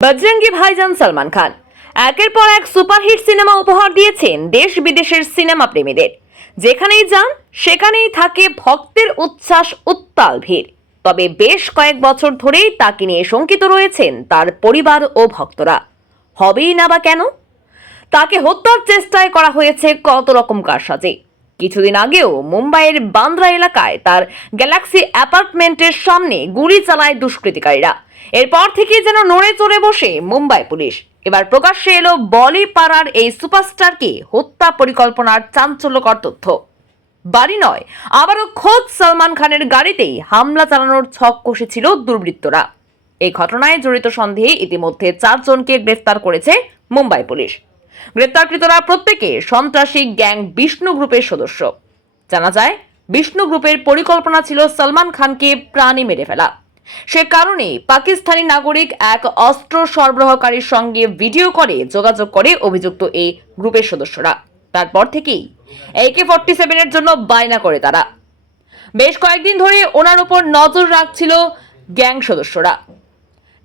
বজরঙ্গি ভাইজান সালমান খান একের পর এক সুপারহিট সিনেমা উপহার দিয়েছেন দেশ বিদেশের সিনেমা প্রেমীদের। যেখানেই যান সেখানেই থাকে ভক্তের উচ্ছ্বাস, উত্তাল ভিড়। তবে বেশ কয়েক বছর ধরেই তাকে নিয়ে শঙ্কিত রয়েছেন তার পরিবার ও ভক্তরা। হবেই না বা কেন? তাকে হত্যার চেষ্টায় করা হয়েছে কত রকম কারসাজি। কিছুদিন আগেও মুম্বাইয়ের বান্দ্রা এলাকায় তার গ্যালাক্সি অ্যাপার্টমেন্টের সামনে গুলি চালায় দুষ্কৃতিকারীরা। এরপর থেকে যেন নড়ে চড়ে বসে মুম্বাই পুলিশ। এবার প্রকাশ্যে এলো বলিপাড়ার এই সুপারস্টারকে হত্যা পরিকল্পনার চাঞ্চল্যকর তথ্য। বাড়ি নয়, আবারও খোদ সালমান খানের গাড়িতেই হামলা চালানোর ছক কষেছিল দুর্বৃত্তরা। এই ঘটনায় জড়িত সন্দেহে ইতিমধ্যে 4 জনকে গ্রেফতার করেছে মুম্বাই পুলিশ। গ্রেপ্তারকৃতরা প্রত্যেকে সন্ত্রাসী গ্যাং বিষ্ণু গ্রুপের সদস্য। জানা যায়, বিষ্ণু গ্রুপের পরিকল্পনা ছিল সালমান খানকে প্রাণে মেরে ফেলা। সে কারণে পাকিস্তানি নাগরিক এক অস্ত্র সরবরাহকারীর সঙ্গে ভিডিও কলে যোগাযোগ করে অভিযুক্ত এই গ্রুপের সদস্যরা। তারপর থেকেই AK-47 এর জন্য বায়না করে তারা। বেশ কয়েকদিন ধরে ওনার উপর নজর রাখছিল গ্যাং সদস্যরা।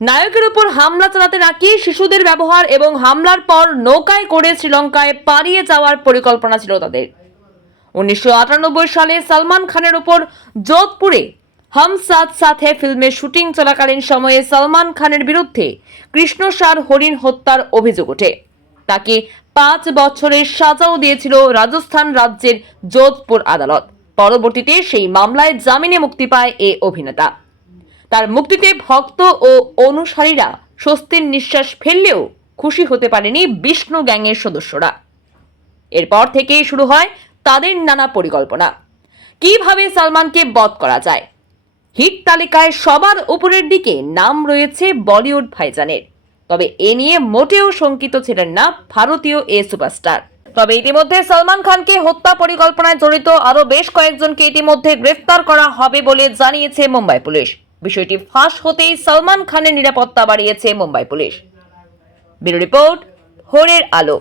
নায়কের উপর হামলা চালাতে নাকি শিশুদের ব্যবহার এবং হামলার পর নৌকায় করে শ্রীলঙ্কায় পালিয়ে যাওয়ার পরিকল্পনা ছিল তাদের। 1998 সালে সালমান খানের উপর যোধপুরে হাম সাথ সাথ হ্যায় ফিল্মের শুটিং চলাকালীন সময়ে সালমান খানের বিরুদ্ধে কৃষ্ণসার হরিণ হত্যার অভিযোগ ওঠে। তাকে 5 বছরের সাজাও দিয়েছিল রাজস্থান রাজ্যের যোধপুর আদালত। পরবর্তীতে সেই মামলায় জামিনে মুক্তি পায় এই অভিনেতা। তার মুক্তিতে ভক্ত ও অনুসারীরা স্বস্তির নিঃশ্বাস ফেললেও খুশি হতে পারেনি বিষ্ণু গ্যাংয়ের সদস্যরা। এরপর থেকেই শুরু হয় তাদের নানা পরিকল্পনা। কিভাবে সালমানকে বধ করা যায়। হিট তালিকায় সবার উপরের দিকে নাম রয়েছে বলিউড ভাইজানের। তবে এ নিয়ে মোটেও শঙ্কিত ছিলেন না ভারতীয় এ সুপারস্টার। তবে ইতিমধ্যে সালমান খানকে হত্যা পরিকল্পনায় জড়িত আরো বেশ কয়েকজনকে ইতিমধ্যে গ্রেফতার করা হবে বলে জানিয়েছে মুম্বাই পুলিশ। বিষয়টি ফাঁস হতেই সালমান খানের নিরাপত্তা বাড়িয়েছে মুম্বাই পুলিশ। ব্যুরো রিপোর্ট, ভোরের আলো।